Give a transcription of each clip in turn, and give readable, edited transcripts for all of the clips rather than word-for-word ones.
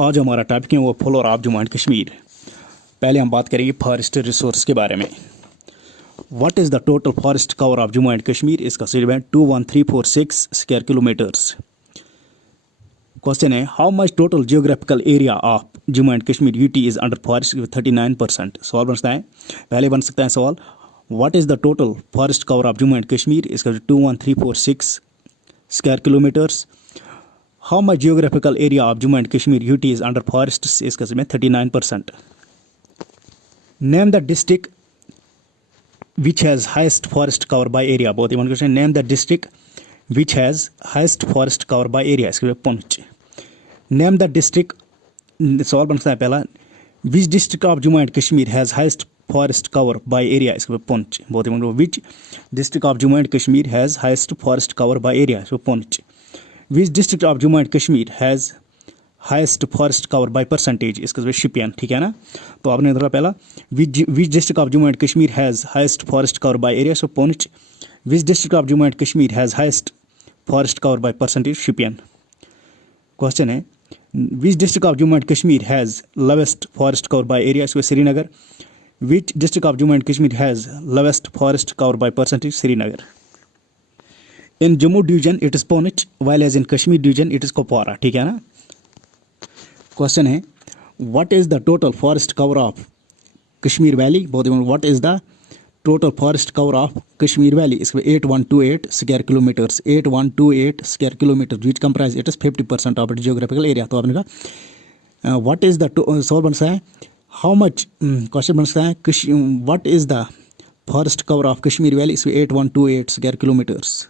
आज हमारा टॉपिक है वो flora of Jammu and Kashmir. पहले हम बात करेंगे फॉरेस्ट रिसोर्स के बारे में। What is the total forest cover of Jammu and Kashmir? इसका सीधे 21346 स्क्वायर किलोमीटर्स। क्वेश्चन है how much total geographical area of Jammu and Kashmir UT is under forest 39%। सवाल बनता है, पहले बन सकता है सवाल what is the total forest cover of Jammu and Kashmir? इसका 21346 square kilometres. How much geographical area of Jammu and Kashmir UT is under forests? इसका इसमें 39%. Name the district which has highest forest cover by area. बहुत important question. Name the district which has highest forest cover by area. इसके लिए Poonch. Name the district. सवाल बनता है पहला which district of Jammu and Kashmir has highest forest cover by area. इसके लिए पुंछ. बहुत important. Which district of Jammu and Kashmir has highest forest cover by area. इसके लिए Poonch. Which district of Jammu and Kashmir has highest forest cover by percentage? इसका जो शिपियन, ठीक है ना। तो आपने देखा पहला which district of Jammu and Kashmir has highest forest cover by area, so Poonch. Which district of Jammu and Kashmir has highest forest cover by percentage? Shopian. Question है which district of Jammu and Kashmir has lowest forest cover by area? इसको Srinagar. Which district of Jammu and Kashmir has lowest forest cover by percentage? Srinagar. In Jammu division it is Poonch, while as in Kashmir division it is Kupwara, ठीक है ना। Question है what is the total forest cover of Kashmir Valley? बहुत what is the total forest cover of Kashmir Valley? इसमें 8128 square kilometres, 8128 square kilometre which comprise it is 50% of its geographical area। तो आपने कहा what is the सवाल बनता है how much, question बनता है what is the forest cover of Kashmir Valley? इसमें 8128 स्क्वायर किलोमीटर्स।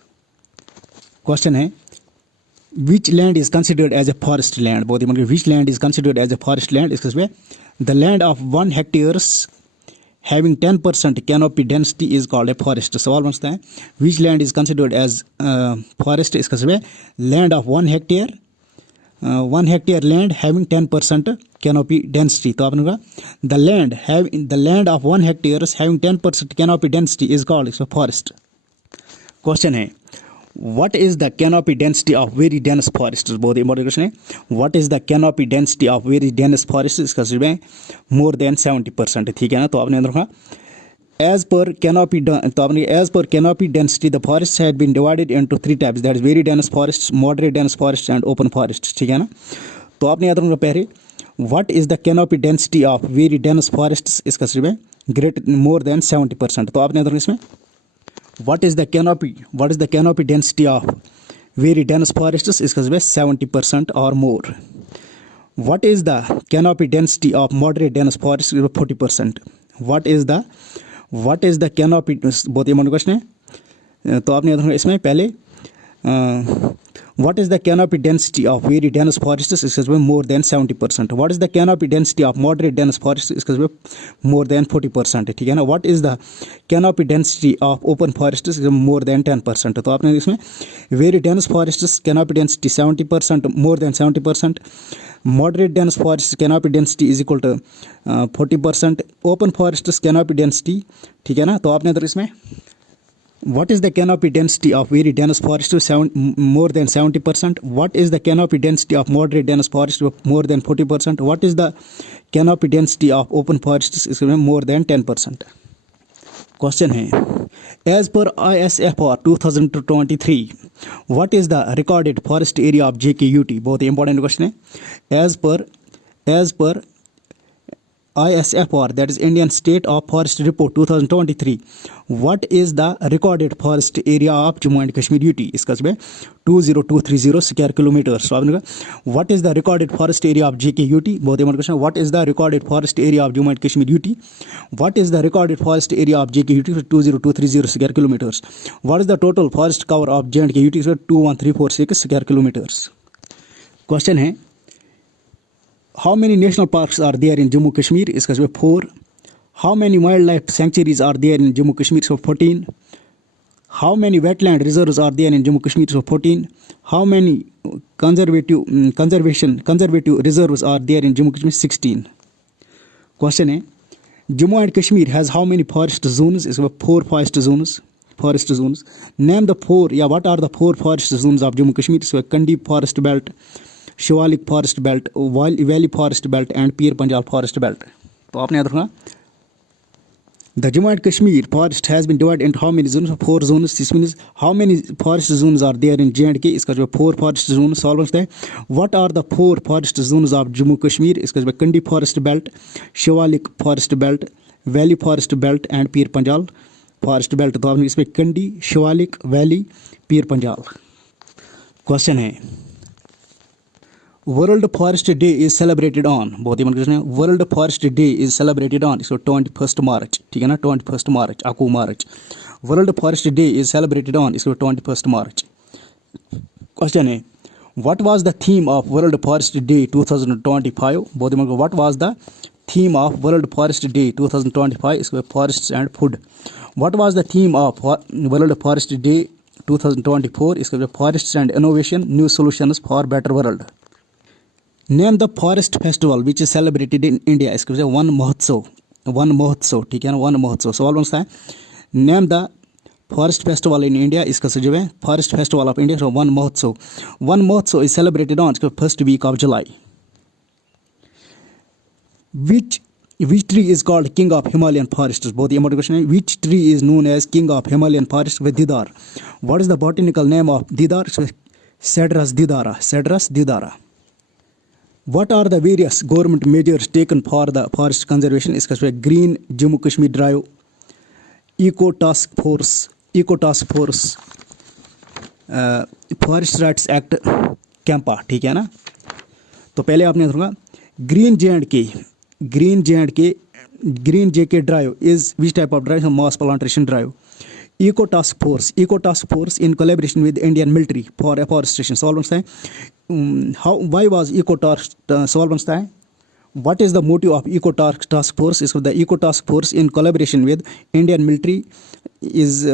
क्वेश्चन है which land is considered as a forest land? बहुत ही मतलब which land is considered as a forest land? इसमें the land of 1 hectares having 10% canopy density is called a forest. सवाल बनता है which land is considered as forest? इसमें land of 1 hectare 1 hectare land having 10% canopy density. तो आपने कहा the land of 1 hectares having 10% canopy density is called इसमें forest. Question है what is the canopy density of very dense forests? बहुत important question है what is the canopy density of very dense forests? इसका जवाब है more than 70%, ठीक है ना। तो आपने रखा as per canopy, तो आपने as per canopy density the forests had been divided into 3 types, that is very dense forests, moderate dense forests and open forests, ठीक है ना। तो आपने याद रखना पहले what is the canopy density of very dense forests? इसका जवाब है greater more than 70%। तो आपने याद रखना इसमें what is the canopy density of very dense forests? इसका जवाब है 70% or more। what is the canopy density of moderate dense forests? 40%। what is the canopy, बहुत ही इंपॉर्टेंट क्वेश्चन है। तो आपने याद रखना इसमें पहले what is the canopy density of very dense forests? इसका जवाब more than 70%। what is the canopy density of moderate dense forests? इसका जवाब more than 40%, ठीक है ना। what is the canopy density of open forests? more than 10%। तो आपने इसमें very dense forests canopy density 70%, more than 70%, moderate dense forests canopy density is equal to 40%, open forests canopy density, ठीक है ना। तो आपने इधर इसमें what is the canopy density of very dense forest? more than 70%. what is the canopy density of moderate dense forest? more than 40%. what is the canopy density of open forests? more than 10%। Question है as per ISFR 2023 what is the recorded forest area of JKUT? बहुत ही important question है। as per ISFR, that is Indian State of Forest Report 2023, what is the recorded forest area of Jammu and Kashmir UT? इसका जवाब 20230 square kilometre. तो आपने कहा what is the recorded forest area of JKUT? बहुत ही important question. what is the recorded forest area of Jammu and Kashmir UT? what is the recorded forest area of JKUT? 20230 square kilometres. what is the total forest cover of J&K UT? 21346 square kilometers. Question है how many national parks are there in Jammu Kashmir? इसका जवाब 4। how many wildlife sanctuaries are there in Jammu Kashmir? So 14। how many wetland reserves are there in Jammu Kashmir? So 14। how many conservative reserves are there in Jammu Kashmir? 16। question है Jammu and Kashmir has how many forest zones? इसका 4 forest zones। name the 4 या what are the 4 forest zones of Jammu Kashmir? इसका Kandi forest belt, Shivalik forest belt, valley forest belt and Pir Panjal forest belt. तो आपने याद रखना the Jammu and Kashmir forest has been divide into how many zones, 4 zones। This means how many forest zones are there in JNK। इसका जो 4 forest zone solve होता है। What are the 4 forest zones of Jammu Kashmir. इसका जो Kandi forest belt, Shivalik forest belt, valley forest belt and Pir Panjal forest belt. तो आपने इसमें कंडी, Shivalik, valley, Pir Panjal. Question है world forest day is celebrated on, बहुत ही क्वेश्चन है। World forest day is celebrated on, इसको 21 मार्च, ठीक है ना, 21 March, 21 March. World forest day is celebrated on, इसको 21 मार्च। क्वेश्चन है what was the theme of world forest day 2025, बहुत ही what was the theme of world forest day 2025, इसको forest and food. What was the theme of world forest day 2024, इसका forest and innovation, new solutions for better world. Name the forest festival which is celebrated in India, इसके वजह one Mahotsav, Van महोत्सव, ठीक है ना, one महोत्सव। सवाल बनता है name the forest festival in India, इसका जो है forest festival of India Van Mahotsav. Van Mahotsav is celebrated on first week of July. Which tree is called king of Himalayan forest, बहुत ही इंपॉर्टेंट क्वेश्चन है। Which tree is known as king of Himalayan forest with deodar. What is the botanical name of deodar, Cedrus deodara, Cedrus deodara. What are the various government measures taken for the forest conservation, इसका green Jammu Kashmir drive, eco task force, forest rights act, CAMPA, ठीक है ना। तो पहले आपने देखा green JK drive is which type of drive, mass plantation drive. Eco task force in collaboration with Indian military for afforestation. सवाल बनता है how why was eco task, सवाल बनता है what is the motive of eco task force. इसको the eco task force in collaboration with Indian military is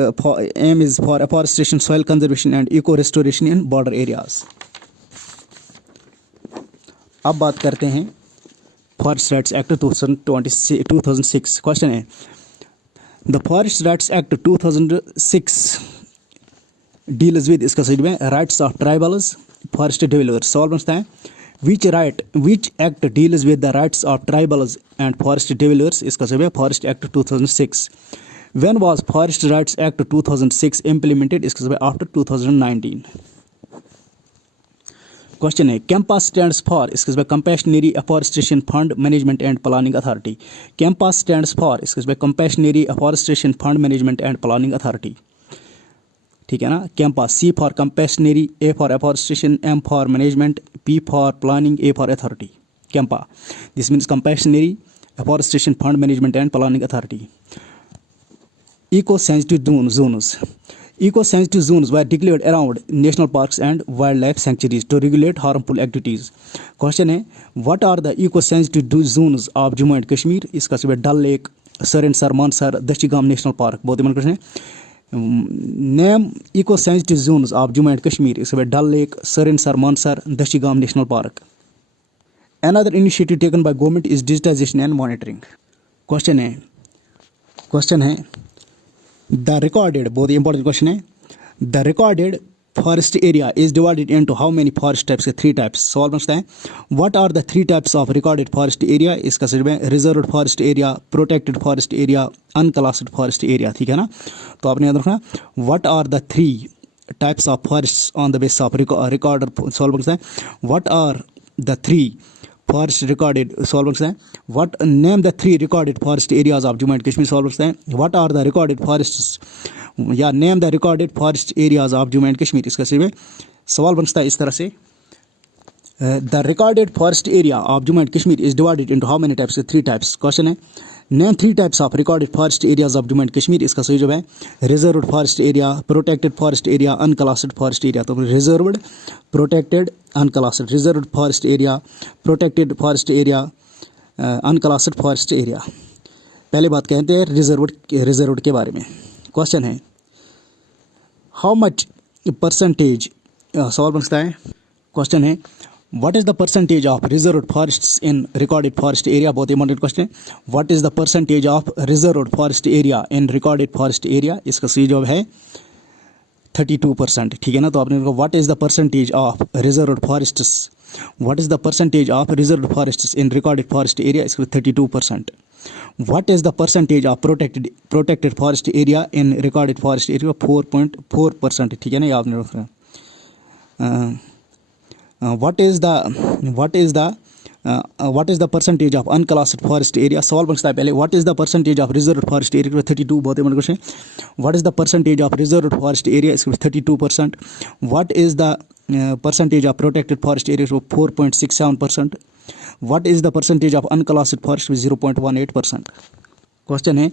aim is for afforestation, soil conservation and eco restoration in border areas. अब बात करते हैं forest rights act 2006। Question है the forest rights act 2006 deals with, इसका सही में rights of tribals, forest developers. सवाल बनता है which act deals with the rights of tribals and forest developers, इसका सही है forest act 2006। When was forest rights act 2006 implemented, इसका सही है आफ्टर 2019। क्वेश्चन है कैंपा स्टैंड्स फॉर, इसके compensatory afforestation fund management and planning authority. CAMPA stands for, इसके compensatory afforestation fund management and planning authority, ठीक है ना। CAMPA, C for compensatory, A for afforestation, M for management, P for planning, A for authority. CAMPA this means compensatory afforestation fund management and planning authority. Eco sensitive zones. Eco-sensitive zones were declared around national parks and wildlife sanctuaries to regulate harmful activities. Question है what are the eco-sensitive zones of Jammu and Kashmir? इसका सब Dal lake, Surinsar, Mansar, Dachigam national park. बहुत ही question है name eco-sensitive zones of Jammu and Kashmir, इसका Dal lake, Surinsar, Mansar, Dachigam national park. Another initiative taken by government is digitization and monitoring. Question है the recorded, बहुत ही important question है, the recorded forest area is divided into how many forest types के 3 types। सवाल बनता है what are the 3 types of recorded forest area, इसका सही में reserved forest area, protected forest area, unclassed forest area, ठीक है ना। तो आपने याद रखना what are the 3 types of forests on the basis of recorded। सवाल बनता है what are the 3 forest recorded, सवाल बनता है what name the 3 recorded forest areas of Jammu and Kashmir। सवाल बनता है what are the recorded forests या name the recorded forest areas of Jammu and Kashmir। इसका सही में सवाल बनता है इस तरह से the recorded forest area of Jammu and Kashmir is divided into how many types, 3 types। Question है name 3 types of recorded forest areas of Jammu and Kashmir। इसका सही जवाब है reserved forest area, protected forest area, unclassed forest area। तो reserved, protected, unclassed, reserved forest area, protected forest area, unclassed forest area। पहले बात कहते हैं reserved के बारे में। क्वेश्चन है हाउ मच परसेंटेज, सवाल बनता है क्वेश्चन है what is the percentage of reserved forests in recorded forest area। बहुत इंपॉर्टेंट क्वेश्चन है what is the percentage of reserved forest area in recorded forest area। इसका सही जवाब है 32%, ठीक है ना। तो आपने what is the percentage of reserved forests, what is the percentage of reserved forests in recorded forest area, इसके 32%। What is the percentage of protected forest area in recorded forest area, 4.4%, ठीक है ना। ये आपने रखा। what is the percentage of unclassified forest area, सवाल बनता है पहले what is the percentage of reserved forest area, 32, बहुत important question. what is the percentage of reserved forest area, इसके 32%। what is the percentage of protected forest area, 4.67%। what is the percentage of unclassified forest, 0.18%। Question है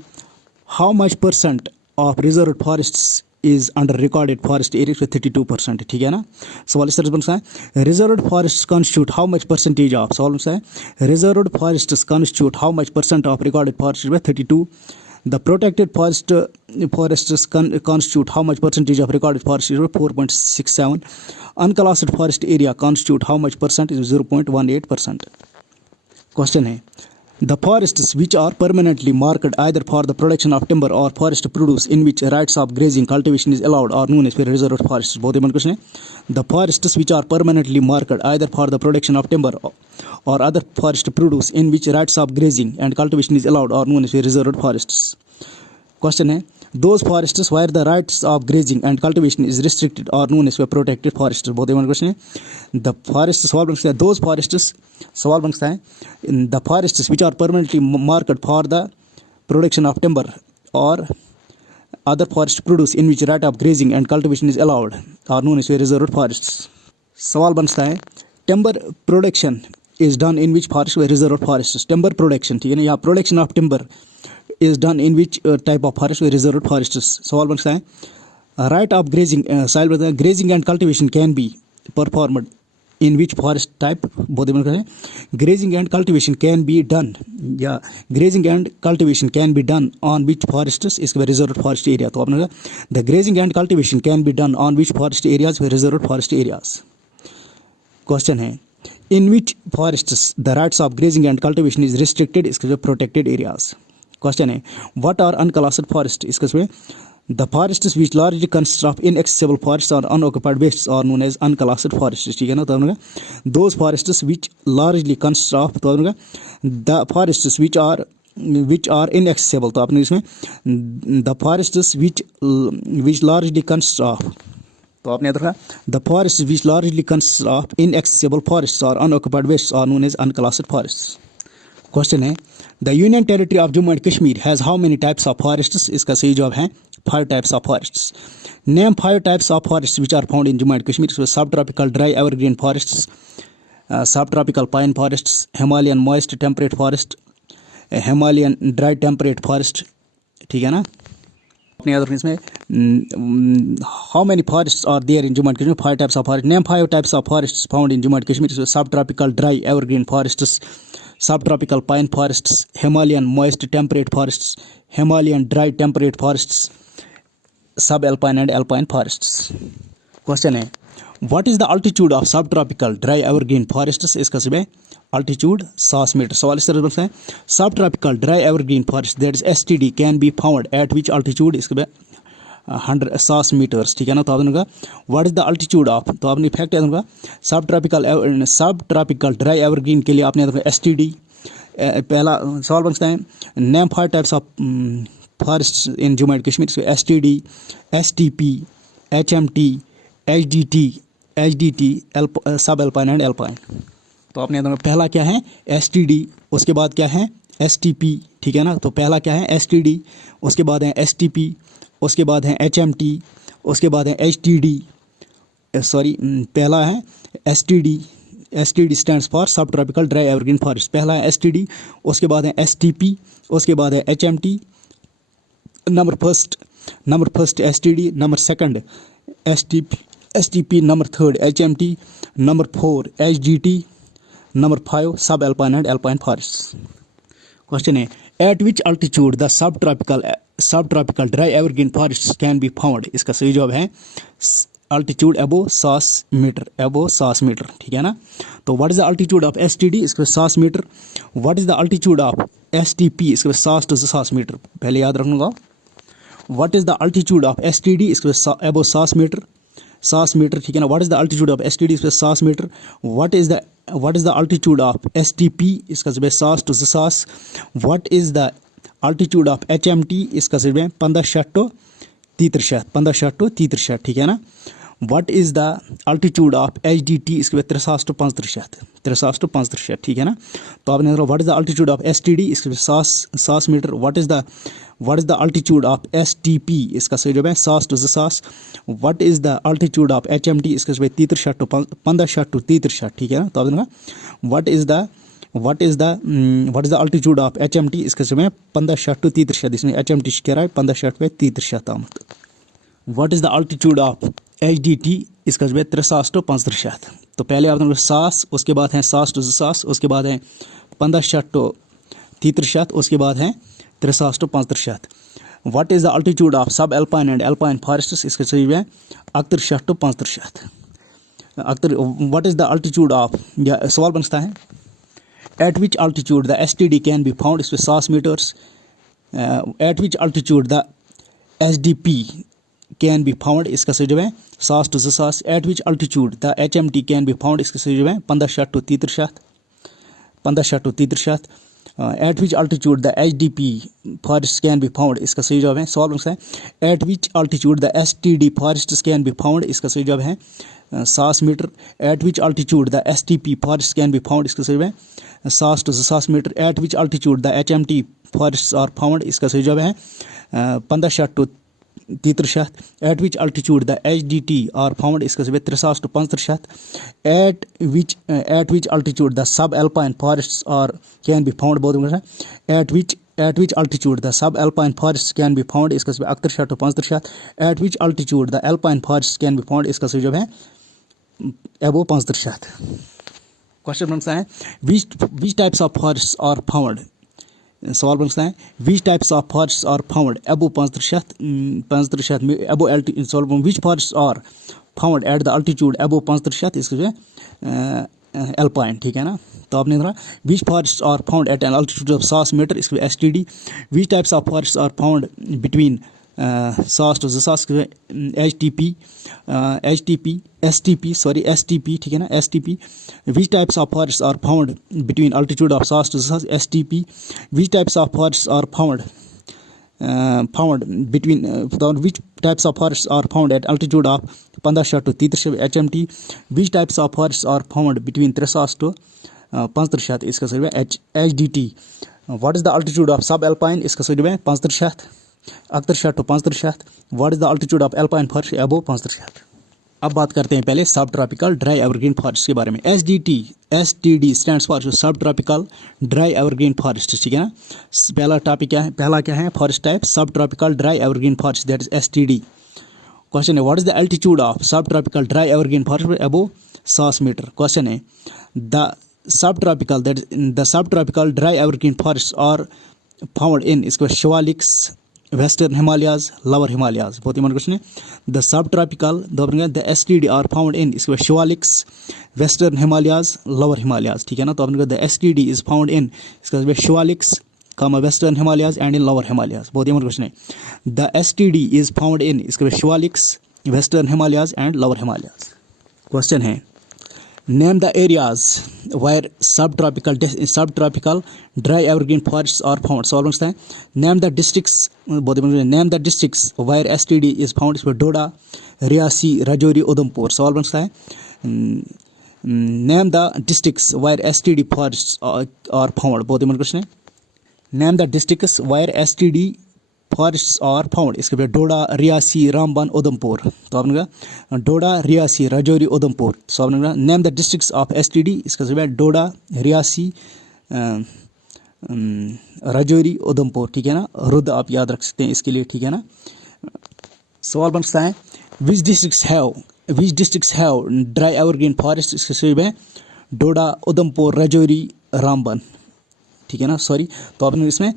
how much percent of reserved forests is under recorded forest area, 32%, ठीक है ना। सवाल इस तरह से बनता है reserved forest constitute how much percentage of, सवाल बनता है reserved forest constitute how much percent of recorded forest, 32। The protected forest constitute how much percentage of recorded forest, 4.67। Unclassified forest area constitute how much percent, 0.18%। Question है the forests which are permanently marked either for the production of timber or forest produce in which rights of grazing cultivation is allowed are known as reserved forests, बहुत important question है। the forests which are permanently marked either for the production of timber or other forest produce in which rights of grazing and cultivation is allowed are known as reserved forests। Question है those forests where the rights of grazing and cultivation is restricted are known as protected forests, बहुत important question है। the forests, सवाल बनता है those forests, सवाल बनता है the forests which are permanently marked for the production of timber or other forest produce in which right of grazing and cultivation is allowed are known as reserved forests। सवाल बनता है timber production is done in which forest, reserved forests, timber production, ठीक है ना। यहाँ production of timber is done in which type of forest, reserved forests। सवाल बनता है right of grazing, सवाल बनता है grazing and cultivation can be performed in which forest type, बहुत इंपॉर्टेंट है। grazing and cultivation can be done, या grazing and cultivation can be done on which forests, इसके बाद reserved forest area। तो आपने the grazing and cultivation can be done on which forest areas, reserved forest areas। Question है in which forests the rights of grazing and cultivation is restricted, इसके बाद protected areas। Question है what are unclassified forest, इसके the forests which largely consist of inaccessible forests or unoccupied wastes are known as unclassified forests, ठीक है ना। तो आपने those forests which largely consist of, तो आपने the forests which are inaccessible, तो आपने इसमें the forests which largely consist of, तो आपने याद रखा the forests which largely consist of inaccessible forests or unoccupied wastes are known as unclassified forests। Question है the union territory of Jammu and Kashmir has how many types of forests, इसका सही जवाब है 5 types of forests। name 5 types of forests which are found in Jammu and Kashmir, subtropical dry evergreen forests, subtropical pine forests, Himalayan moist temperate forest, Himalayan dry temperate forest, ठीक है ना। अपने याद रखने इसमें how many forests are there in Jammu and Kashmir, 5 types of forests। name 5 types of forests found in Jammu and Kashmir, subtropical dry evergreen forests, subtropical pine forests, Himalayan moist temperate forests, Himalayan dry temperate forests, subalpine and alpine forests। Question है what is the altitude of subtropical dry evergreen forests, इसका सही है altitude 100 metre. सवाल इस तरह बनता है subtropical dry evergreen forest that is STD can be found at which altitude, इसके बाद 100 मीटर्स, ठीक है ना। तो आपने कहा what is the altitude of, तो आपने फैक्ट याद रखा सबट्रॉपिकल ड्राई एवरग्रीन के लिए आपने याद रखा STD। पहला सवाल बनता है name 5 types of forest in Jammu and Kashmir, STD, STP, HMT, HDT, सब एल्पाइन एंड एल्पाइन। तो आपने याद रखा पहला क्या है STD, उसके बाद क्या है STP, ठीक है ना। तो पहला क्या है STD, उसके बाद है STP, उसके बाद है HMT, उसके बाद है HTD, सॉरी पहला है STD स्टैंड्स फॉर सब ट्रॉपिकल ड्राई एवरग्रीन फॉरेस्ट, पहला है STD, उसके बाद है STP, उसके बाद है HMT, number first STD, number second STP, number third HMT, number 4 HDT, number 5 sub alpine and alpine forest. Question है at which altitude the subtropical dry evergreen forest can be found, इसका सही जवाब है altitude अबो 100 metre, ठीक है ना। तो what is the altitude of STD, इसके 100 metre. What is the altitude of STP, इसके 100 to 200 मीटर, पहले याद रखूंगा। What is the altitude of STD, इसके बाद अबो 100 मीटर, ठीक है ना। What is the altitude of STD, इसके बाद 100 metre. What is the altitude of STP, इसका जो है 100 to 2000। What is the altitude of HMT, इसका जो है 1500 to 3300, ठीक है ना। What is the altitude of HDT, इसके बाद 3000 to 3500, ठीक है ना। तो आपने what is the altitude of STD, इसके बाद 100 metre. What is the altitude of STP, इसका सही जवाब है 100 to 2000। What is the altitude of HMT, इसका जवाब है 1500 to 3300, ठीक है ना। तो आपने what is the altitude of HMT, इसका जवाब है 1500 to 3300, इसमें HMT किराए 1500 to 3300 तक। What is the altitude of HDT, इसका जो है 3000 to 3500। तो पहले आपने 100, उसके बाद है 100 to 2000, उसके बाद है 1500 to 3300, उसके बाद है 3000 to 3500। What is the altitude of सब एल्पाइन एंड एल्पाइन फॉरेस्ट्स, इसका जो है 68 to 3500। What is the altitude of, या सवाल बनता है at which altitude the STD can be found, इस पर 100 metres. At which altitude the SDP can be found, इसका सही जवाब है 100 to 2000। At which altitude the HMT can be found, इसका सही जवाब है 1500 to 3300। At which altitude the HDP forest can be found, इसका सही जवाब है, सवाल है at which altitude the STD forest can be found, इसका सही जवाब है 100 metre. At which altitude the STP forest can be found, इसका सही जवाब है 100 to 2000 metre. At which altitude the HMT forest are found, इसका सही जवाब है 1500 to 3300। At which altitude the HDT are found, इसका जवाब है 3000 to 3500। At which altitude the sub alpine forests are can be found, बहुत at which altitude the sub alpine forest can be found, इसका जवाब 68 to 3500। At which altitude the alpine forest can be found, इसका सही जवाब है above 3500। Question बनता है which types of forest are found, सवाल बनता है which types of forest are found above 3500 above सवाल विच forest are found at the altitude above 3500, इसका जो है एल्पाइन, ठीक है ना। तो आपने देखा which forest are found at an altitude of 100 metre, इसके STD। Which types of forest are found between 100 to 2000, STP, ठीक है ना, STP। Which types of forest are found between altitude of 100 to 2000, STP। Which types of forest are found between which types of forests are found at altitude of 1500 to 3300 HMT, which types of forests are found between 300 to 3500, इसका सही है HDT। what is the altitude of subalpine, इसका सही है 3500 to 3500। what is the altitude of alpine forest, above 3500। अब बात करते हैं पहले सब ट्रॉपिकल ड्राई एवरग्रीन फॉरेस्ट के बारे में। STD स्टैंड्स फॉर सब ट्रॉपिकल ड्राई एवरग्रीन फॉरेस्ट, ठीक है ना। पहला टॉपिक क्या है, पहला क्या है forest type sub tropical dry evergreen forest, that is STD। Question है what is the altitude of sub tropical dry evergreen forest above 100 meter. Question है द सब tropical dry evergreen forest are found in, इसको Shivaliks, western Himalayas, lower Himalayas, बहुत ही मन question है। The सब tropical the STD are found in, इसके बाद शिवालिक्स, वेस्टर्न हिमालयाज, लोअर हिमालयाज, ठीक है ना। तो आपने the STD is found in, इसका Shivaliks, western Himalayas and in lower Himalayas, बहुत ही मन क्वेश्चन है। The STD is found in, इसके बाद Shivaliks, western Himalayas and lower Himalayas. Question है name the areas where sub tropical dry evergreen forest are found. सवाल बनता है name the districts, name the districts where STD is found, इसमें डोडा, रियासी, राजौरी, उधमपुर। सवाल बनता है name the districts where STD forest are found, बहुत ही मन क्वेश्चन है। Name the districts where STD forest are found, इसके बाद डोडा, रियासी, रामबन, उधमपुर। तो आपने कहा डोडा, रियासी, राजौरी, उधमपुर। सो आपने कहा name the districts of STD, इसका जवाब है डोडा, रियासी, राजौरी, उधमपुर, ठीक है ना। रुद्र आप याद रख सकते हैं इसके लिए, ठीक है ना। सवाल बनता है which districts have dry evergreen forest, इसका जवाब है डोडा, उधमपुर, राजौरी, रामबन, ठीक है ना। सॉरी, तो आपने इसमें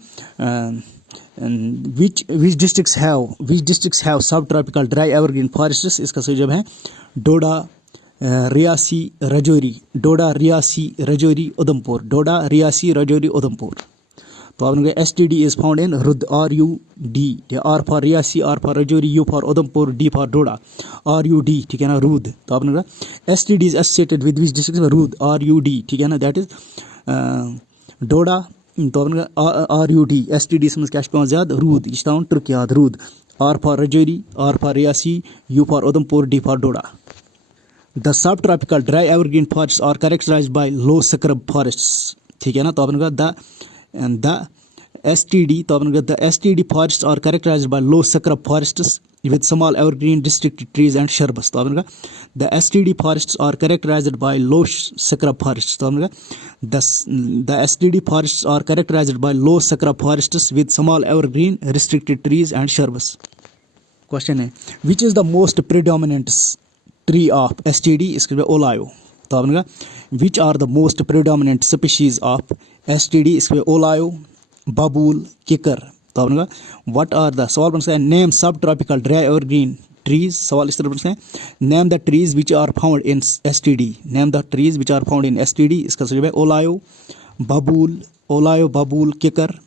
which districts have subtropical dry evergreen forests, इसका सही जवाब है डोडा, रियासी, राजौरी, डोडा, रियासी, राजौरी, उधमपुर, डोडा, रियासी, राजौरी, उधमपुर। तो आपने कहा STD इज फाउंड इन रुद RUD, R for Reasi, R for Rajouri, U for Udhampur, D for Doda, RUD, ठीक है ना, रूद। तो आपने कहा STD is associated with which district में, रूद RUD, ठीक है ना, दैट इज डोडा। तो आपने कहा RUD STD मज क्या पे ज्यादा, रूद, यह थवन ट्रिक याद, रूद, R for Rajouri, R for Reasi, U for Udhampur, D for Doda. The सब tropical dry evergreen forest are characterised by low scrub forests, ठीक है ना। तो आपने कहा द STD, तो आपने कहा the STD forest are characterised by low scrub forests with small evergreen districted trees and shrubs. तो आपने कहा the STD forests are characterised by low scrub forests. तो आपने कहा the STD forests are characterised by low scrub forests with small evergreen restricted trees and shrubs. Question है which is the most predominant tree of STD, इसके बाद Olea. तो आपने कहा which are the most predominant species of STD, इसके बाद ओलायो, babul, kicker. तो आपने कहा व्हाट आर द, सवाल बन सकता है नेम सब ट्रॉपिकल ड्राई एवरग्रीन ट्रीज, सवाल इस तरह बन सकता है name the trees which are found in STD, name the trees which are found in STD, इसका जवाब है ओलायो, बबूल, किकर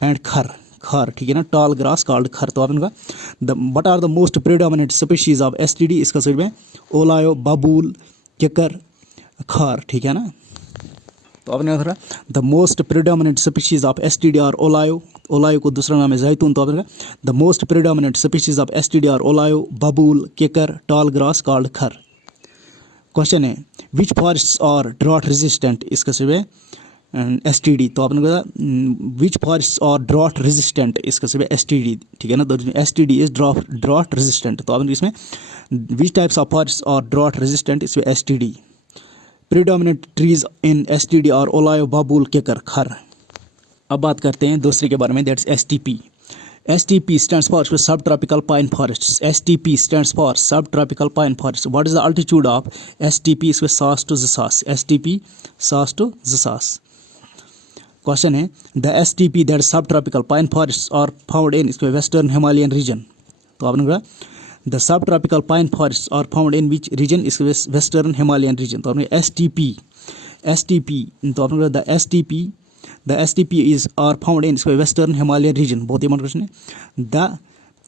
एंड खर, ठीक है ना, टॉल ग्रास कॉल्ड खर। तो आपने कहा what are the most predominant species of STD, इसका जवाब है ओलायो, बबूल, किकर, खर, ठीक है ना। तो आपने कहा the most predominant species of STD are Olea, Olea को दूसरा नाम है जैतून। तो आपने कहा the most predominant species of STD are Olea, babul, kikar, tall grass called khar. Question है which forests are drought resistant, इसका जवाब है STD। तो आपने कहा which forests are drought resistant, इसका जवाब है STD, ठीक है ना। तो STD इज ड्रॉट रेजिस्टेंट। तो आपने इसमें which types of forests are drought resistant, इसमें STD। Predominant trees in STD are Olea, babul, kikar, खर। अब बात करते हैं दूसरे के बारे में, that's STP। STP stands for subtropical pine forests. STP stands for subtropical pine forests. What is the altitude of STP, इसमें 100 to 200, STP 100 to 200। क्वेश्चन है the STP that subtropical pine forest are found in, इसके western Himalayan region. तो आपने कहा the subtropical pine forest are found in which region, इसके western Himalayan region. तो आपने STP, तो आपने कहा the STP is are found in, इसके वेस्टर्न हिमालयन रीजन। बहुत ही क्वेश्चन है the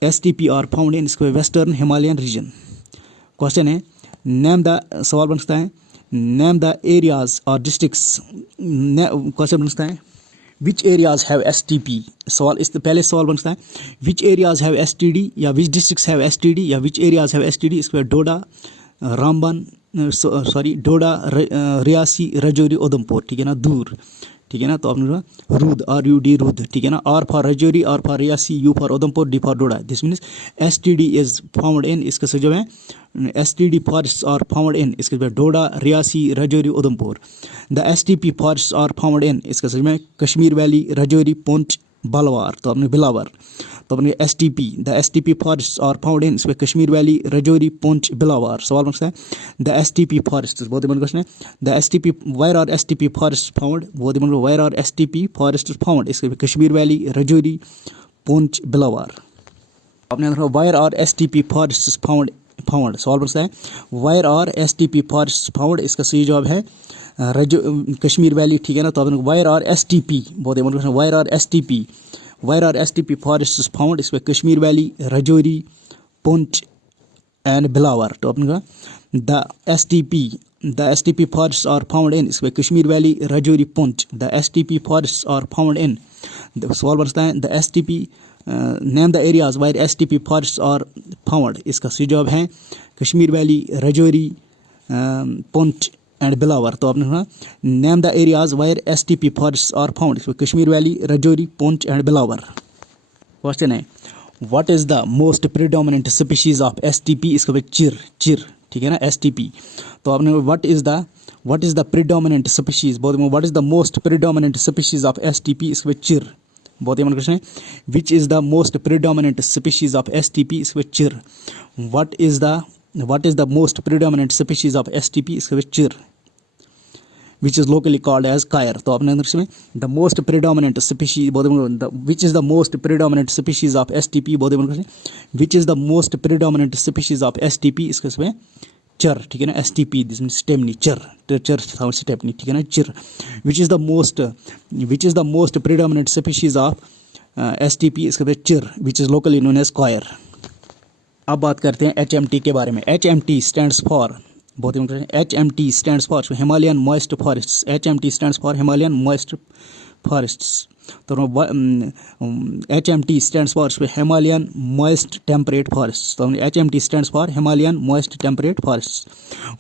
STP are found in, इसके वेस्टर्न हिमालयन रीजन। क्वेश्चन है नेम द, सवाल बन सकता है नेम द एरियाज और डिस्ट्रिक्ट्स, क्वेश्चन बन सकता है विच एरियाज हैव STP, सवाल इस पहले सवाल बन सकता है विच एरियाज हैव STD या विच डिस्ट्रिक्ट्स हैव STD या विच एरियाज हैव STD, इसके बाद डोडा, रामबन, डोडा, रियासी, रजौरी, उधमपुर, ठीक है ना, दूर, ठीक है ना। तो आपने रूद, RUD, रूद, ठीक है ना, R for Rajouri, R for Reasi, U for Udhampur, D for Doda. This means STD is found in, इसका सही जवाब है STD forest are found in, इसके बाद Doda, Reasi, Rajouri, Udhampur. The STP forest are found in, इसका सही जवाब है कश्मीर वैली, रजौरी, पुंछ, बिलावर। तो आपने बिलावर, तो अपने the STP forest are found in, इसमें कश्मीर वैली, रजौरी, पुंछ, बिलावर। सवाल बनता है द STP फॉरेस्ट, बहुत ही क्वेश्चन है the STP where are STP forest found, बहुत ही where are STP forest found, इसके कश्मीर वैली, रजौरी, पुंछ, बिलावर। आपने where are STP forest found, सवाल बनता है where are STP forest found, इसका सही जवाब है कश्मीर वैली, ठीक है ना। तो आपने वेयर आर STP, बहुत ही question, where are STP forest found, इसमें कश्मीर वैली, रजौरी, पुंछ एंड बिलावर। तो आपने कहा the STP forest are found in, इसमें Kashmir valley, Rajouri, Poonch. The STP forest are found in, सवाल बनता है the STP name the areas where STP forest are found, इसका सही जवाब है कश्मीर वैली, रजौरी, पुंछ एंड बिलावर। तो आपने कहा name the areas where STP forest are found, इसमें Kashmir valley, Rajouri, Poonch and Billawar. Question है what is the most predominant species of STP, इसका भाई चिर, ठीक है ना, STP। तो आपने what is the predominant species, what is the most predominant species of STP, इसका भाई चिर। बहुत ही क्वेश्चन है which is the most predominant species of STP, इसका भाई चिर। What is the most predominant species of STP, इसका भाई चिर, which is locally called as kair। तो आपने अंदर में the most predominant species, which is the most predominant species of STP, which is the most predominant species of STP, इसके इसमें चर, ठीक है ना, STP दिस मीन्स स्टेमनी, चर थाउन स्टेपनी, ठीक है ना, chir, which is the most predominant species of STP, इसके बाद chir, which is locally known as कॉयर। अब बात करते हैं HMT के बारे में। HMT स्टैंड्स फॉर, बहुत ही important, HMT stands for Himalayan moist forests, HMT stands for Himalayan moist forests. तो HMT stands for Himalayan moist temperate forests, तो HMT stands for Himalayan moist temperate forests.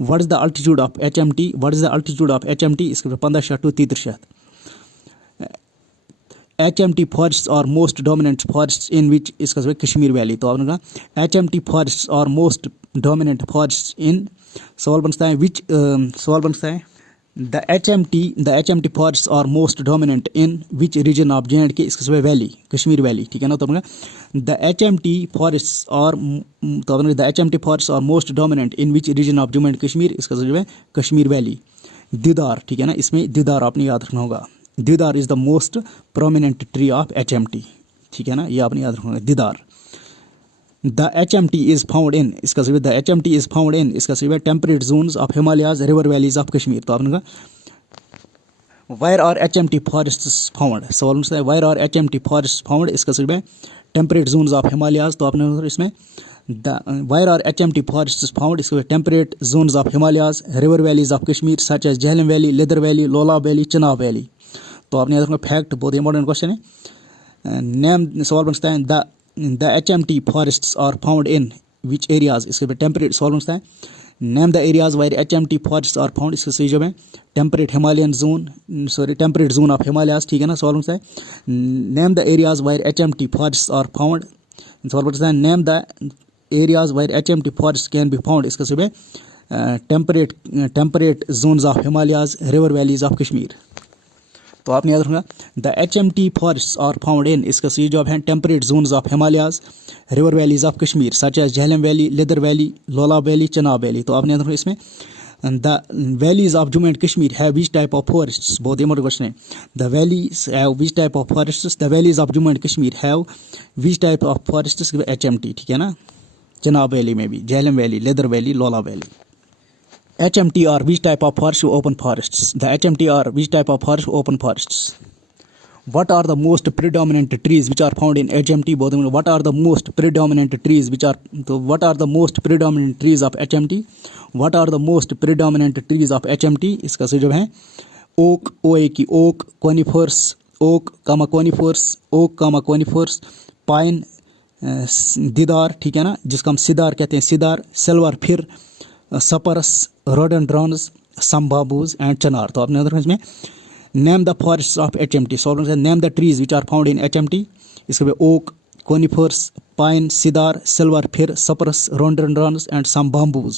What is the altitude of HMT, what is the altitude of HMT, इसके 1500 to 3300। HMT forests are most dominant forests in which, इसका जो Kashmir valley, तो आपने कहा HMT forests are most dominant forests in, सवाल बनता है which, सवाल बनता है the HMT forests are most dominant in which region of J&K, इसका जो वैली, कश्मीर वैली, ठीक है ना। तो आपने कहा the HMT forests are, तो आपने the HMT forests are most dominant in which region of Jammu and Kashmir, इसका जो है कश्मीर वैली। दीदार, ठीक है ना, इसमें दीदार आपने याद रखना होगा। Deodar is the most prominent tree of HMT, ठीक है ना, ये आपने याद रखना, deodar. The HMT is found in, इसका सही, the HMT is found in, इसका सही, temperate zones of Himalayas, river valleys of Kashmir. तो आपने कहा where are HMT forests found, सवाल है where are HMT forest found, इसका सही टेम्परेट जोन्स ऑफ हिमालयाज। तो आपने इसमें where are HMT forests found, इसके temperate zones of Himalayas, river valleys of Kashmir such as Jhelum valley, Lidder valley, Lolab valley, Chenab valley. तो आपने याद रखना फैक्ट, बहुत इंपॉर्टेंट क्वेश्चन है। नेम, सवाल बनता है the HMT forests are found in which areas, इसके बाद टेम्परेट, सवाल बनता है name the areas where HMT forests are found, इसका सही जवाब है temperate Himalayan zone, sorry temperate zone of Himalayas, ठीक है ना। सवाल बनता है name the areas where HMT forests are found, सवाल बनता है name the areas where HMT forest can be found, इसका सही है temperate zones of Himalayas, river valleys of Kashmir. तो आपने याद रखना the HMT forests are found in, इसका सही जवाब है temperate zones of Himalayas, river valleys of Kashmir such as Jhelum valley, Lidder valley, Lolab valley, Chenab valley. तो आपने याद रखना इसमें the valleys of Jammu and Kashmir have which type of forests, बहुत इंपॉर्टेंट क्वेश्चन है। The valleys have which type of forests, the valleys of Jammu and Kashmir have which type of forests, HMT, ठीक है ना। चिनाब वैली में भी, Jhelum valley, Lidder valley, Lolab valley. HMT are which type of forest open forests? The HMT are which type of forest open forests? What are the most predominant trees which are found in HMT? What are the most predominant trees which are, so what are the most predominant trees of HMT? What are the most predominant trees of HMT? इसका सही जवाब है oak, OA की oak, conifers, oak, conifers, pine, दीदार, ठीक है ना, जिसका हम सिदार कहते हैं, Sidar, silver fir, cypress, रोडेंड्रॉन्स, some बाम्बूज and चिनार। तो आपने इसमें name the forest of HMT, solve name the trees which are found in HMT, इसके बाद oak, conifers, pine, cedar, silver fir, cypress, रोडेंड्रॉन्स and some बाम्बूज।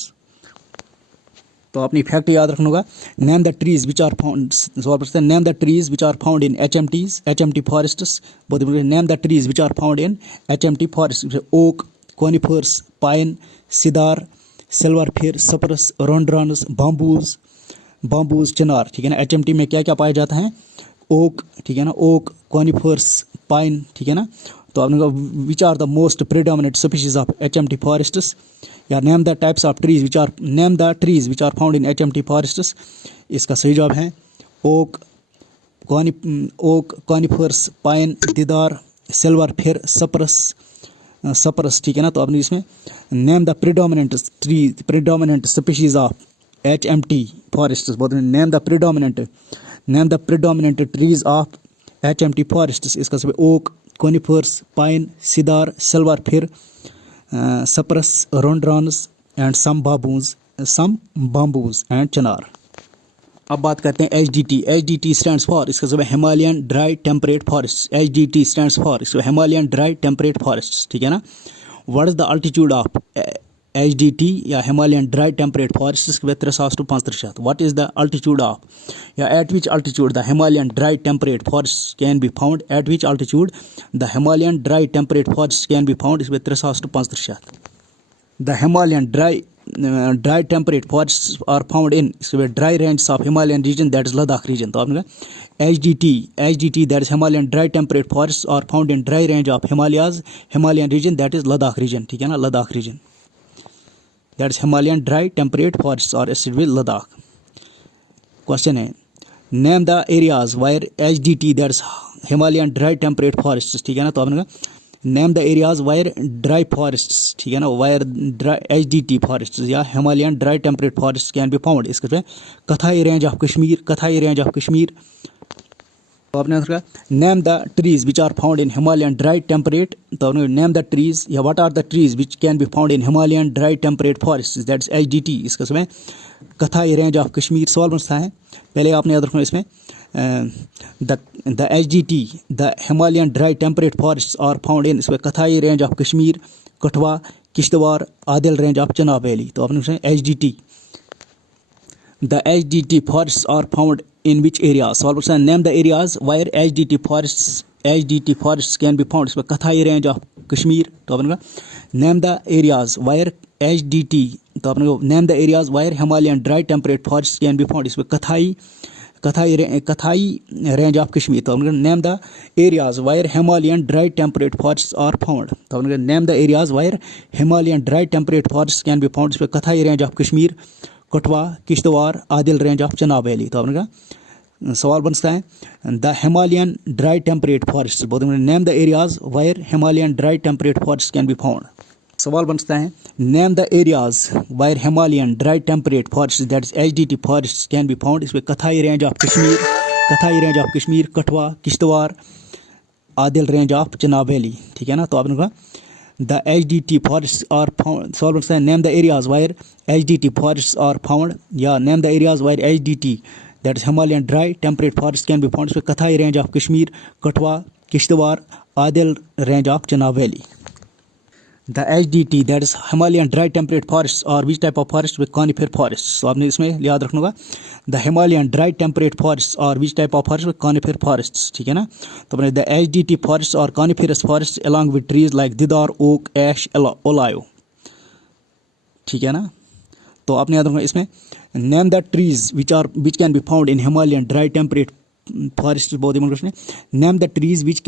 तो आपने फैक्ट याद रखना होगा name the trees which are found, solve name the trees which are found in HMT forests, बहुत name the trees which are found in HMT forest, oak, conifers, pine, cedar, silver fir, cypress, रोडेंड्रॉन्स, बाम्बूज, चिनार, ठीक है ना। HMT में क्या क्या पाया जाता है, ओक, ठीक है ना, ओक, कॉनिफर्स, पाइन, ठीक है ना। तो आपने कहा which are the most predominant species of HMT forests, या name the types of trees which are, name the trees which are found in HMT forests, इसका सही जवाब है oak, conifers, pine, deodar, silver fir, cypress, ठीक है ना। तो आपने इसमें name the predominant species of HMT forests, बोलते हैं name the predominant trees of HMT forests, इसका सब oak, conifers, pine, cedar, silver fir, cypress, रोडेंड्रॉन्स and some बाम्बूज and चिनार। अब बात करते हैं HDT स्टैंड्स फॉर, इसका सब Himalayan dry temperate forest, HDT stands for इसका हिमालयन ड्राई टेम्परेट फॉरेस्ट, ठीक है ना। What is the altitude of HDT या हिमालयन ड्राई टेम्परेट फॉरेस्ट, इसके बाद 3000 to 3500। What is the altitude of या at which altitude the Himalayan dry temperate forest can be found, at which altitude the Himalayan dry temperate forest can be found, इसके बाद 3000 to 3500। The Himalayan dry temperate forest are found in, इसके बाद dry range of Himalayan region that is Ladakh region. तो आपने कहा HDT that is Himalayan dry temperate forest are found in dry range of Himalayan region that is Ladakh region, ठीक है ना, Ladakh region. That is Himalayan dry temperate forest और एसिड विद लद्दाख। क्वेश्चन है name the areas where HDT that is Himalayan dry temperate forest, ठीक है ना। तो आपने कहा name the areas wire dry forest, ठीक है ना, वायर ड्राई HDT फॉरेस्ट या Himalayan dry temperate forest can be found. इसके कथाई रेंज ऑफ कश्मीर, कथाई रेंज ऑफ कश्मीर। तो आपने आंसर कहा name the trees which are found in Himalayan dry temperate. तो आपने नेम द ट्रीज या what are the trees which can be found in Himalayan dry temperate forest that is HDT। इसका समय कथाई रेंज ऑफ कश्मीर सवाल बनता है। पहले आपने याद रखना इसमें the HDT the Himalayan dry temperate forest are found in, इसमें कथाई रेंज ऑफ कश्मीर, कठवा, किश्तवाड़, आदिल रेंज ऑफ चनाब वैली। तो आपने HDT the HDT forests are found in which areas। सवाल पूछा है name the areas where HDT forests can be found। इसमें कथाई रेंज ऑफ कश्मीर। तो आपने कहा name the areas where HDT, तो आपने कहा name the areas where Himalayan dry temperate forests can be found। इसमें कथाई रेंज ऑफ कश्मीर। तो आपने कहा name the areas where Himalayan dry temperate forests are found। तो आपने कहा name the areas where Himalayan dry temperate forests can be found। इसमें कथाई रेंज ऑफ कश्मीर, कठवा, किश्तवाड़, आदिल रेंज ऑफ चनाब वैली। तो आपने कहा सवाल बनता है the Himalayan dry temperate forest. Name the areas wire Himalayan dry temperate forest can be found. सवाल बनता है name the areas wire Himalayan dry temperate forest that is HDT forest can be found. इसमें कथाई range of Kashmir, कथाई range of Kashmir, Kathua, Kishtwar, आदिल range of Chenab valley, ठीक है ना। तो आपने कहा the HDT forests are found। सवाल बनता है name the areas where HDT forests are found या name the areas where HDT that is Himalayan dry temperate forests can be found। इसमें कथाई रेंज ऑफ कश्मीर, कठवा, किश्तवाड़, आदिल range of Chenab valley. the HDT that is Himalayan dry temperate forests or which type of forest with conifer forests। तो आपने इसमें याद रखना होगा the Himalayan dry temperate forests or which type of forest with conifer forests, ठीक है ना। तो अपने the HDT forests or coniferous forests along with trees like Deodar, oak, ash, olio, ठीक है ना। तो आपने याद रखना इसमें name the trees which can be found in Himalayan dry temperate forests। बहुत ही क्वेश्चन है name the trees which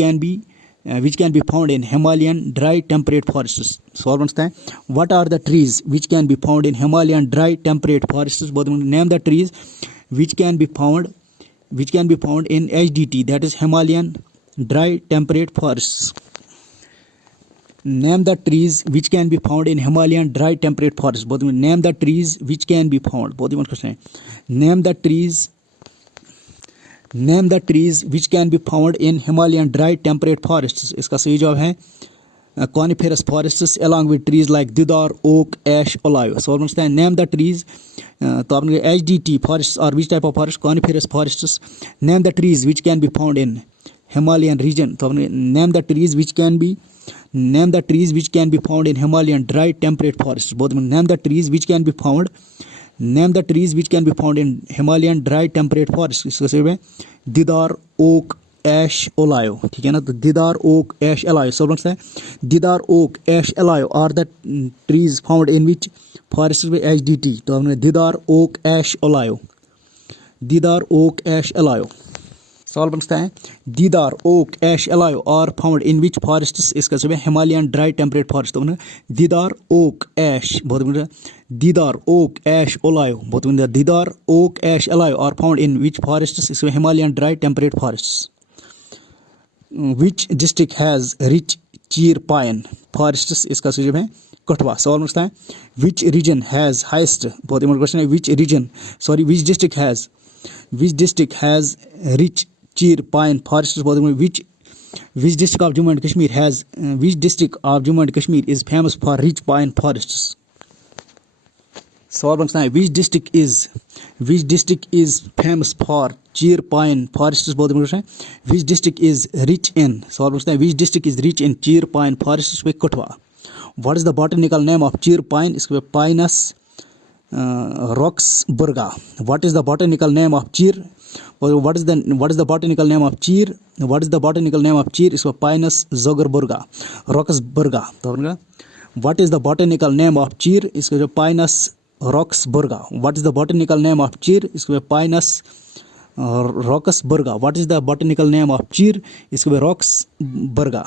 can be found in Himalayan dry temperate forests। सवाल बनता है what are the trees which can be found in Himalayan dry temperate forests। बहुत name the trees which can be found in HDT that is Himalayan dry temperate forests। name the trees which can be found in Himalayan dry temperate forests। बहुत name the trees which can be found। बहुत ही question है name the trees which can be found in Himalayan dry temperate forests। इसका सही जवाब है coniferous forests along with trees like Deodar, oak, ash, olio। सवाल बनता है name the trees। तो आपने HDT forests or which type of forest, coniferous forests। name the trees which can be found in Himalayan region। तो आपने name the trees which can be found in Himalayan dry temperate forests। बहुत name the trees which can be found in Himalayan dry temperate forests। इसका सही है Deodar, oak, ash, olio, ठीक है ना। तो Deodar, oak, ash, olio। सब बनता है Deodar, oak, ash, olio are the trees found in which forests with HDT। तो हमने Deodar, oak, ash, olio, Deodar, oak, ash, olio। सवाल बनता है Deodar, oak, ash, olio are found in which forests। इसका सही है Himalayan dry temperate forest। तो हमने Deodar, oak, ash, बहुत Deodar, oak, ash, olio, बहुत Deodar, oak, ash, olio are found in which forests। इसमें Himalayan dry temperate forests। which district has rich cheer pine forests। इसका सही जवाब है कठवा। सवाल पूछता है which region has highest, बहुत इंपॉर्टेंट क्वेश्चन है which district has rich cheer pine forests। बहुत which district of Jammu and Kashmir is famous for rich pine forests। सवाल बनता है which district is famous for cheer pine forests। बहुत important है which district is rich in। सवाल पूछता है which district is rich in cheer pine forests पे कठवा। what is the botanical name of cheer pine। इसके Pinus roxburgha। what is the botanical name of cheer। what is the botanical name of cheer। इसको Pinus zogerburgha, roxburgha। तो what is the botanical name of cheer। इसके Pinus roxburgha। what is the botanical name of cheer। इसके Pinus roxburgha। what is the botanical name of cheer। इसके roxburgha।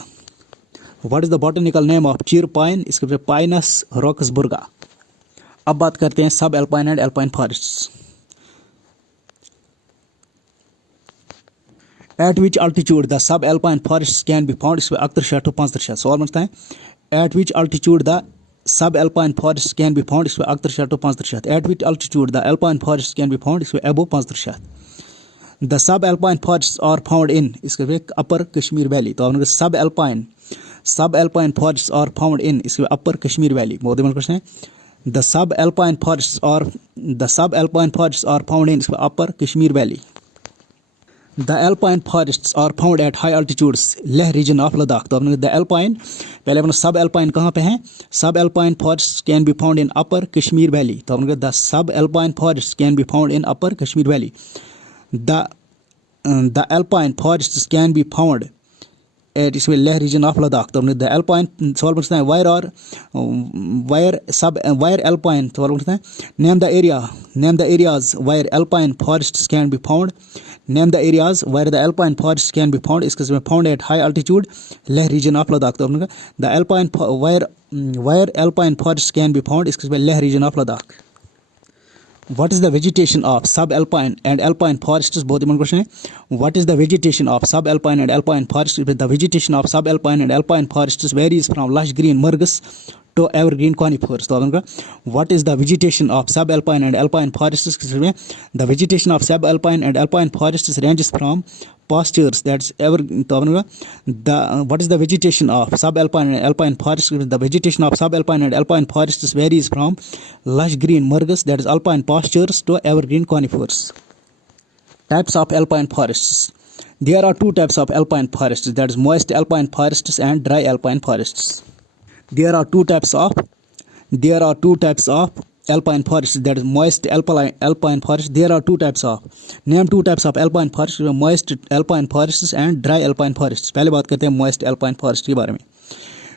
what is the botanical name of cheer pine। इसके Pinus roxburgha। अब बात करते हैं sub alpine and alpine forests. At which altitude the sub alpine forest can be found, इसमें 61 to 65 सवाल बनता है। At which altitude the sub alpine forest can be found, इसमें 61 to 65। At which altitude the alpine forest can be found, इसमें above 65। The sub alpine forest are found in, इसके upper Kashmir valley. तो आपने sub alpine forest are found in, इसके upper Kashmir valley. बहुत important question है। The sub alpine forest are found in, इसमें upper Kashmir valley. The alpine forests are found at high altitudes, Leh region of Ladakh. तो आपने the alpine, पहले अपना सब alpine कहाँ पे हैं? Sub alpine forest can be found in upper Kashmir valley. तो आपने the sub alpine forest can be found in upper Kashmir valley. The alpine forests can be found eight, इसमें लेह रीजन ऑफ लद्दाख। तो द एल्पाइन, सवाल पूछता है वायर एल्पाइन, सवाल पूछता है name the areas where alpine forests can be found, name the areas where the alpine forest can be found, इसके इसमें found at high altitude, Leh region of Ladakh. तो the alpine where alpine forest can be found, इसके इसमें Leh region of Ladakh. What is the vegetation of subalpine and alpine forests? बहुत important question है। What is the vegetation of subalpine and alpine forests? The vegetation of subalpine and alpine forests varies from lush green margus to evergreen conifers. तो आपका what is the vegetation of subalpine and alpine forests? The vegetation of subalpine and alpine forests ranges from pastures, that's ever। तो आपका the what is the vegetation of subalpine and alpine forests? The vegetation of subalpine and alpine forests varies from lush green margus, that is alpine pastures, to evergreen conifers. Types of alpine forests. There are two types of alpine forests, that is moist alpine forests and dry alpine forests. There are two types of alpine forests, that is moist alpine forest. There are two types of, name two types of alpine forests, moist alpine forests and dry alpine forests. पहले बात करते हैं moist alpine forest के बारे में।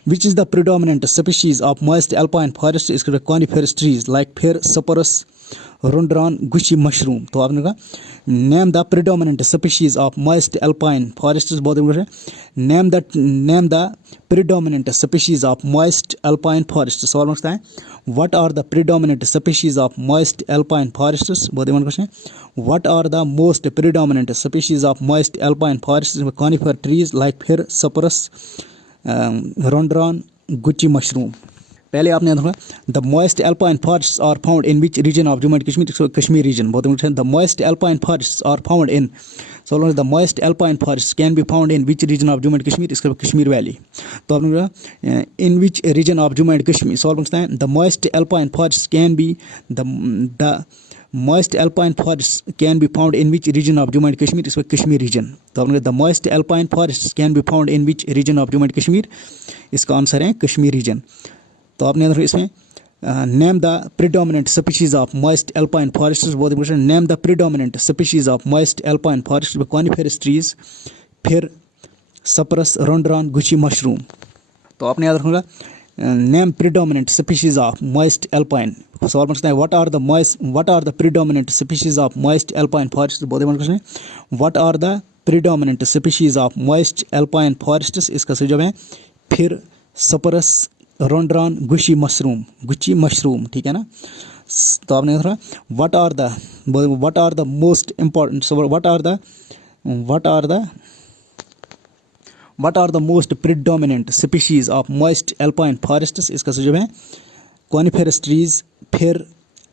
Which is the predominant species of moist alpine forest? इसके coniferous trees like fir, cypress, rhododendron, gushi mushroom। तो आपने कहा name the predominant species of moist alpine forests। बहुत इंपॉर्टेंट है। name the predominant species of moist alpine forests। सवाल पूछता है what are the predominant species of moist alpine forests? बहुत important question है। what are the most predominant species of moist alpine forests? conifer trees like fir, cypress, rhododendron, guchi mushroom। पहले आपने देखा the moist alpine forests are found in which region of Jammu and Kashmir, Kashmir region. बहुत important है। The moist alpine forests are found in, so the moist alpine forest can be found in which region of Jammu and Kashmir, इसका Kashmir valley. तो आपने कहा in which region of Jammu and Kashmir, सवाल पूछता है the moist alpine forest can be the moist alpine forests can be found in which region of Jammu and Kashmir, इसमें Kashmir reason. तो आपने the moist alpine forests can be found in which region of Jammu and Kashmir, इसका answer है Kashmir reason. तो आपने इसमें name the predominant species of moist alpine forests, बहुत important. Name the predominant species of moist alpine forests, coniferous trees, फिर cypress, rhododendron, guchi mushroom। तो आपने याद रखूँगा name predominant species of moist alpine। सवाल पूछता है what are the predominant species of moist alpine forests? बहुत इंपॉर्टेंट क्वेश्चन है। what are the predominant species of moist alpine forests? इसका सही जवाब है फिर cypress, rhododendron, guchi mushroom, ठीक है ना। तो आपने देखा what are the most important, so what are the most predominant species of moist alpine forests? इसका सही जवाब है coniferous trees, फिर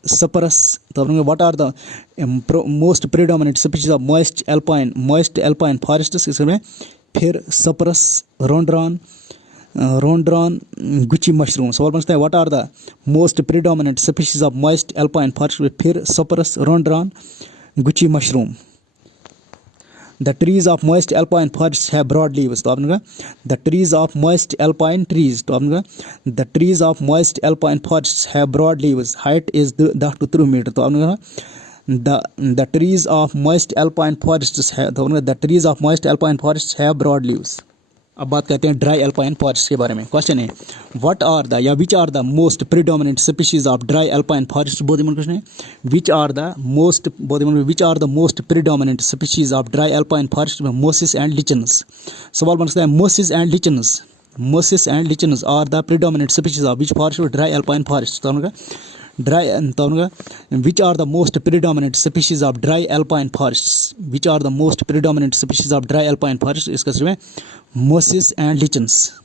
cypress। तो आपने what are the most predominant species of moist alpine forests? इसमें फिर cypress, rhododendron, guchi mushroom। सवाल पूछता है what are the most predominant species of moist alpine forests? फिर cypress, rhododendron, guchi mushroom। The trees of moist alpine forests have broad leaves। तो आपने कहा the trees of moist alpine trees। तो आपने कहा the trees of moist alpine forests have broad leaves, height is 10 to 3 metre. तो आपने कहा the trees of moist alpine forests have, तो आपने कहा the trees of moist alpine forests have broad leaves। अब बात करते हैं ड्राई अल्पाइन फॉरेस्ट के बारे में। क्वेश्चन है व्हाट आर द या which are the most predominant species of dry alpine forest. बहुत इंपॉर्टेंट क्वेश्चन है which are the most predominant species of dry alpine forest में मोसिस एंड लिचन्स। सवाल बन सकता है mosses and lichens are the predominant species of which forest dry alpine forest. तो हमने कहा dry which are the most predominant species of dry alpine forests? Which are the most predominant species of dry alpine forests? इसका सही है mosses and lichens.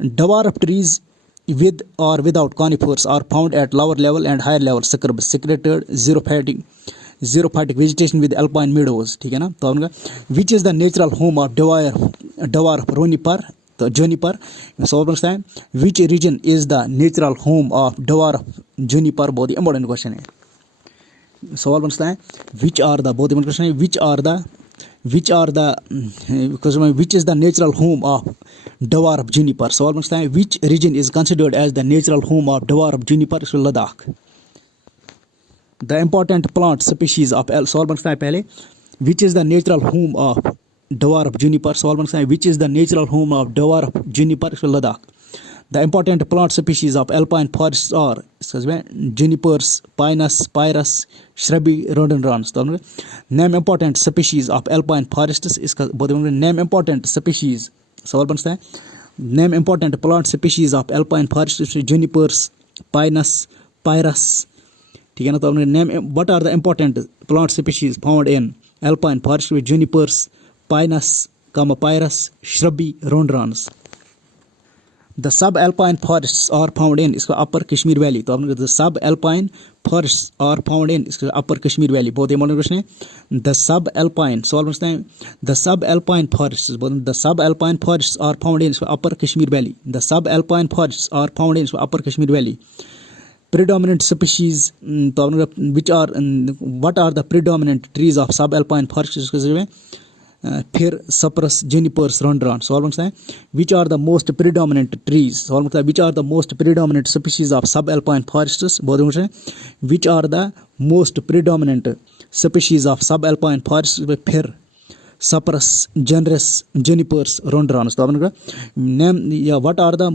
Dwarf trees with or without conifers are found at lower level and higher level scrub secreted xerophytic vegetation with alpine meadows. ठीक है ना. तो उनका which is the natural home of dwarf juniper? तो juniper सवाल पूछता है which region is the natural home of dwarf juniper? बहुत ही important question है. सवाल पूछता है which are the बहुत ही important question है which is the natural home of dwarf juniper? सवाल पूछता है which region is considered as the natural home of dwarf juniper? Ladakh. The important plant species of सवाल पूछता है पहले which is the natural home of dwarf juniper? सवाल पूछता है which is the natural home of dwarf juniper? Ladakh. The important plant species of alpine forests are junipers, pinus, pyrus, shrubby rhododendrons. Name important species of alpine forests. इसका name important species. सवाल पूछता है name important plant species of alpine forests. Junipers, pinus, pyrus. ठीक है ना. तो name what are the important plant species found in alpine forests with junipers, pinus, pyrus, shrubby rhododendrons. The subalpine forests are found in इसका upper Kashmir valley. तो आपने the subalpine forests are found in इसका upper Kashmir valley. बहुत ही important question है. The subalpine सवाल पूछते हैं the subalpine forests the subalpine forests are found in इसका upper Kashmir valley. The subalpine forests are found in इसका upper Kashmir valley. Predominant species तो आपने which are what are the predominant trees of subalpine forests? इसका जवाब है फिर सप्रस जेनिपर्स रॉन्ड्रॉन. सवाल पूछता है which are the most predominant trees? सवाल पूछता है which are the most predominant species of सब एल्पाइन फॉरेस्ट्स? बहुत पूछते हैं which are the most predominant species of सब alpine forest? Fir cypress generous जेनिपर्स रॉन्ड्रॉन्स. तो आपने नेम या व्हाट आर द